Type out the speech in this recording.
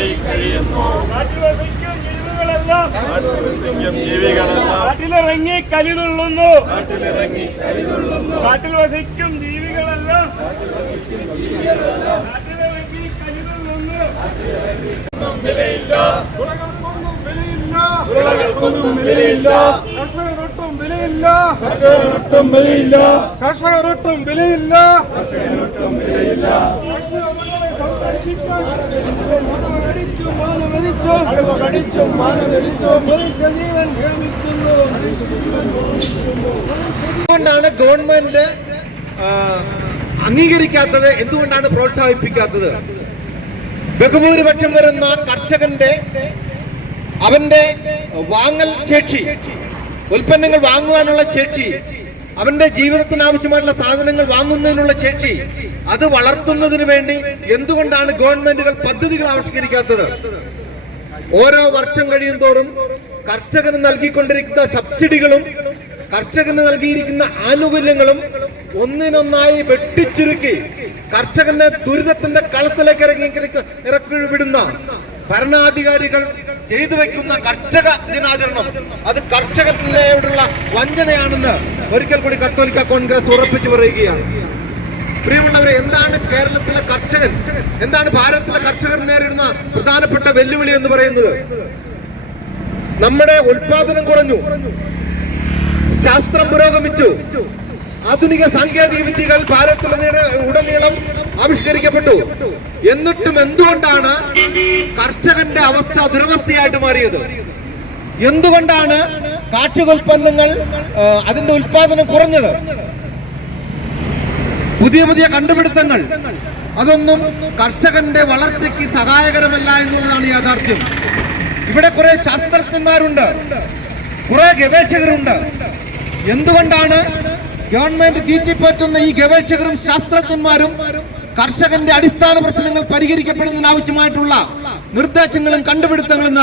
ആയി കഴിയുന്നു. കാട്ടിൽ വസിക്കും ജീവികളെല്ലാം നാട്ടിലും ജീവികളെല്ലാം കാട്ടിലിറങ്ങി കലിതുള്ളുന്നു. നാട്ടിലിറങ്ങി കാട്ടിൽ വസിക്കും ജീവികളെല്ലാം കാട്ടിലിറങ്ങി കലിതുള്ളുന്നു. വിളകൾക്കൊന്നും വിലയില്ല. വിലയില്ല. കർഷകരൊട്ടും വിലയില്ല. കർഷകർക്കും വിലയില്ല. കർഷകരൊട്ടും വിലയില്ല. കർഷകരെ സംരക്ഷിക്കാൻ എന്തുകൊണ്ടാണ് ഗവൺമെന്റ് അംഗീകരിക്കാത്തത്? എന്തുകൊണ്ടാണ് പ്രോത്സാഹിപ്പിക്കാത്തത്? ബഹുഭൂരിപക്ഷം വരുന്ന കർഷകന്റെ അവന്റെ വാങ്ങൽ ശേഷി ഉൽപ്പന്നങ്ങൾ വാങ്ങുവാനുള്ള ശേഷി അവന്റെ ജീവിതത്തിന് ആവശ്യമായിട്ടുള്ള സാധനങ്ങൾ വാങ്ങുന്നതിനുള്ള ശേഷി അത് വളർത്തുന്നതിന് വേണ്ടി എന്തുകൊണ്ടാണ് ഗവൺമെന്റുകൾ പദ്ധതികൾ ആവിഷ്കരിക്കാത്തത്? ഓരോ വർഷം കഴിയും തോറും കർഷകന് നൽകിക്കൊണ്ടിരിക്കുന്ന സബ്സിഡികളും കർഷകന് നൽകിയിരിക്കുന്ന ആനുകൂല്യങ്ങളും ഒന്നിനൊന്നായി വെട്ടിച്ചുരുക്കി കർഷകനെ ദുരിതത്തിന്റെ കളത്തിലേക്ക് ഇറങ്ങി ഇറക്കി വിടുന്ന ഭരണാധികാരികൾ ചെയ്തു വെക്കുന്ന കർഷക ദിനാചരണം അത് കർഷകത്തിനോടുള്ള വഞ്ചനയാണെന്ന് ഒരിക്കൽ കൂടി കത്തോലിക്ക കോൺഗ്രസ് ഉറപ്പിച്ചു പറയുകയാണ്. പ്രിയമുള്ളവരെ എന്താണ് കേരളത്തിലെ കർഷകൻ? എന്താണ് ഭാരതത്തിലെ കർഷകർ പ്രധാനപ്പെട്ട വെല്ലുവിളി എന്ന് പറയുന്നത് നമ്മുടെ ഉൽപാദനം കുറഞ്ഞു. ശാസ്ത്രം പുരോഗമിച്ചു. ആധുനിക സാങ്കേതിക വിദ്യകൾ ഭാരതത്തിൽ ഉടനീളം ആവിഷ്കരിക്കപ്പെട്ടു. എന്നിട്ടും എന്തുകൊണ്ടാണ് കർഷകന്റെ അവസ്ഥ ദുരവസ്ഥയായിട്ട് മാറിയത്? എന്തുകൊണ്ടാണ് കാർഷികോൽപ്പന്നങ്ങൾ അതിന്റെ ഉൽപാദനം കുറഞ്ഞത്? പുതിയ പുതിയ കണ്ടുപിടുത്തങ്ങൾ. അതൊന്നും കർഷകന്റെ വളർച്ചയ്ക്ക് സഹായകരമല്ല എന്നുള്ളതാണ് യാഥാർത്ഥ്യം. ഇവിടെ കുറെ ശാസ്ത്രജ്ഞന്മാരുണ്ട്. കുറെ ഗവേഷകരുണ്ട്. എന്തുകൊണ്ടാണ് ഗവൺമെന്റ് തീറ്റിപ്പറ്റുന്ന ഈ ഗവേഷകരും ശാസ്ത്രജ്ഞന്മാരും കർഷകന്റെ അടിസ്ഥാന പ്രശ്നങ്ങൾ പരിഹരിക്കപ്പെടുന്നതിന് ആവശ്യമായിട്ടുള്ള നിർദ്ദേശങ്ങളും കണ്ടുപിടുത്തങ്ങളും